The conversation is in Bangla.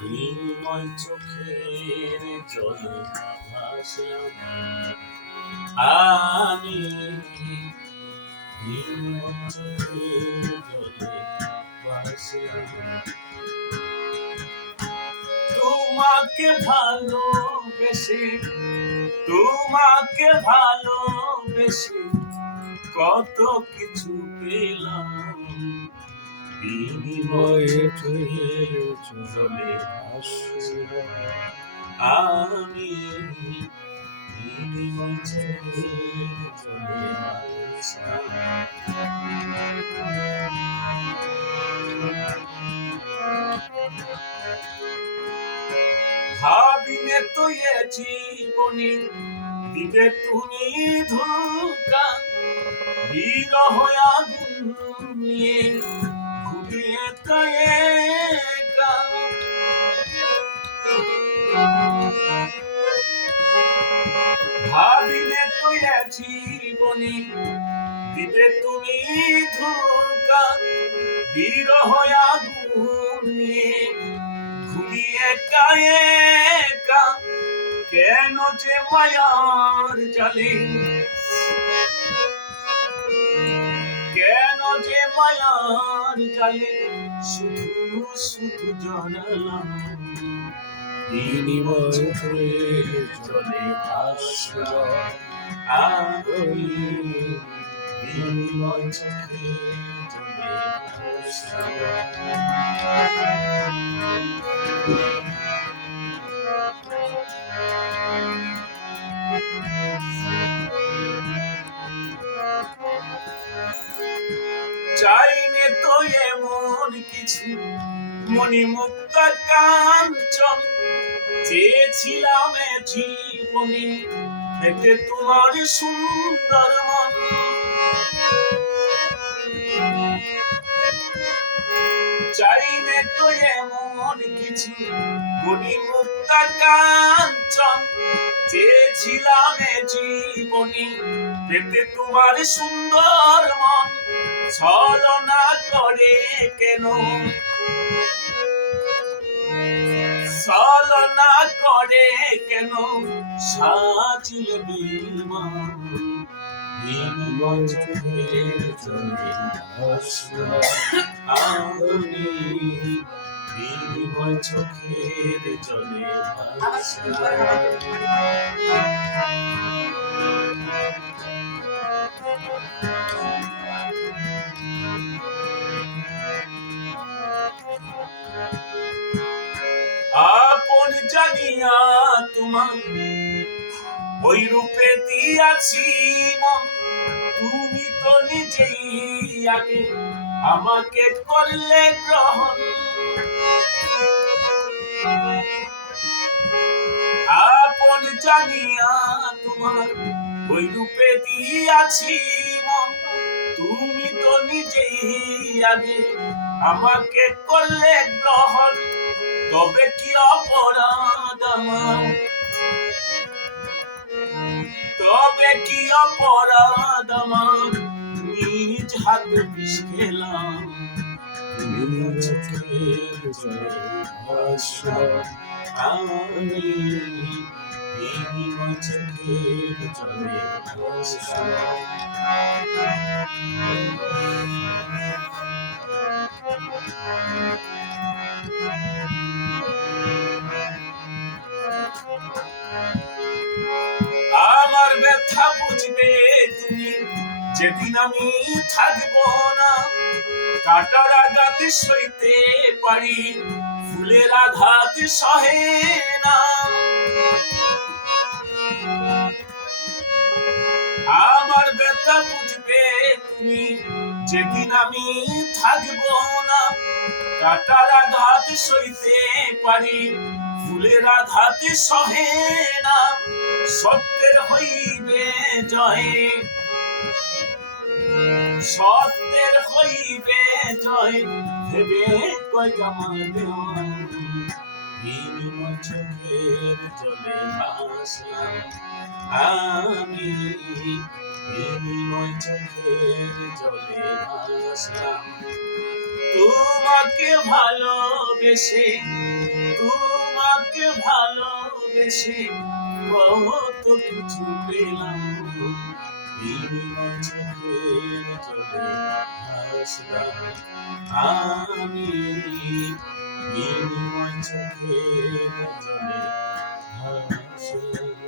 বিনিময় চোখের জলে ভাসলাম আমি, বিনিময় চোখের জলে ভাসলাম। তোমাকে ভালোবেসে, তোমাকে ভালোবেসে কত কিছু পেলাম, বিনিময়ে চলে ভাসলাম আমি, বিনিময়ে চলে ভাসলাম। ভাবিনে তো এ জীবনে দিবে তুমি ধোঁকা, বিরহ আগুন নিয়ে ঘুরি একা একা। ভাবিনে তো এ জীবনে দিবে তুমি ধোঁকা, বিরহ আগুন নিয়ে ঘুরি একা একা। কেন যে মায়ার জালে, কেন যে মায়ার জালে শুধু শুধু জড়ালাম, বিনিময় চলে ভাসলাম আমি, বিনিময় চলে ভাসলাম। চাইনে তো এমন কিছু মণিমুক্তা কাঞ্চন, চেয়েছিলাম এ জীবনে এতে তোমার সুন্দর মন। চাইনে তো এমন কিছু মণিমুক্তা কাঞ্চন, চেয়েছিলাম এ জীবনে এতে তোমার সুন্দর মন। ছলনা করে কেন, ছলনা করে কেন সাজিলে বিমান, বিনিময় চোখের জলে ভাসলাম আমি, বিনিময় চোখের জলে আপন জানিয়া তোমার ওই রূপে দিয়াছি মন, তুমি তো নিজেই আগে আমাকে করলে গ্রহণ। আপন জানিয়া তোমার ওই রূপে দিয়াছি মন, তুমি তো নিজেই আগে আমাকে করলে গ্রহণ। তবে কি অপরাধ আমার, তবে কি অপরাধ আমার, নিজ হাতে বিষ খেলাম, বিনিময় চোখের জলে ভাসলাম আমি, বিনিময় চোখের জলে ভাসলাম। আমার ব্যথা বুঝবে তুমি যেদিন আমি থাকবো না, কাটার আঘাত সইতে পারি ফুলের আঘাত সহে না। আমার ব্যথা বুঝবে তুমি যেদিন আমি থাকবো না, কাটার আঘাত সইতে পারি ফুলের আঘাত সহে না। সত্যের হইবে জয়, সত্যের হইবে জয় ভেবে কয় জামাল দেওয়ান, বিনিময় চোখের জলে ভাসলাম আমি, বিনিময় চোখের জলে ভাসলাম। তোমাকে ভালোবেসে, ভালোবেসে কত কিছু পেলাম, বিনিময় চোখের জলে ভাসলাম আমি, বিনিময় চোখের জলে ভাসলাম।